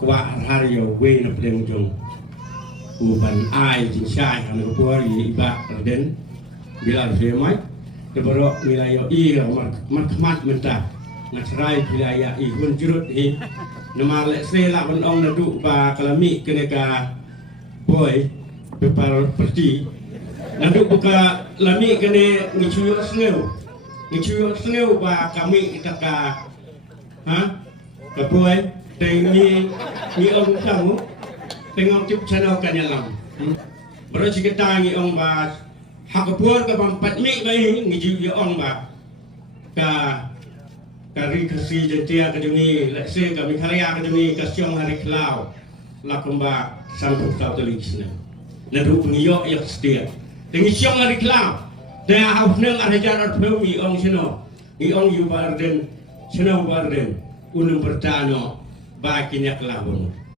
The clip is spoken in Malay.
qua hari yo we na pedeng jong uban ai jin sai han ko pori iba den bila se mai te boro wilayah i mat mentah ngasrai wilayah i hun jurut hi nama le se la bon ong na du ba kalami keneka boy bepal perti nadu buka lami kene ngicuyo sneu ba kami kita ka ka boy tengi ni ong kamu tengok tip channel kanyalam bro kita ngi ong ba hakapur ka pampat mi bai ngicuyo ong ba ka kari kasi jentia kajungi lekse kami karya kajungi kasyong hari kelau lakumba sampuk tau telisna nadu pengiyo yak setia tengi syong hari kelau dan hafneng ada jarak pemi ong sino i ong yu barden sino barden unum pertano bakinya kelabun